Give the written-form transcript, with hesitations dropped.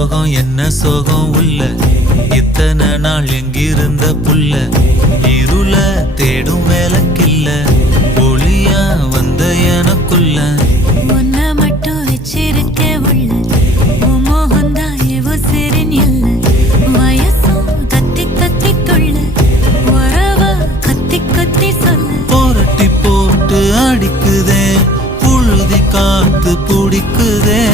சோகம் என்ன சோகம் உள்ள இத்தனை நாள் எங்கிருந்த புல்ல இருள தேடும் வேலைக்கில்ல ஒளியா வந்த எனக்குள்ள உன்னை மட்டும் வச்சிருக்க உள்ள உன் மோகந்தான் எவோ சிறின் எல்ல வயசும் கத்தி கத்தி கொள்ள உறவ கத்தி கத்தி சொல்ல போரட்டி போட்டு அடிக்குதே புழுதி காத்து பிடிக்குதே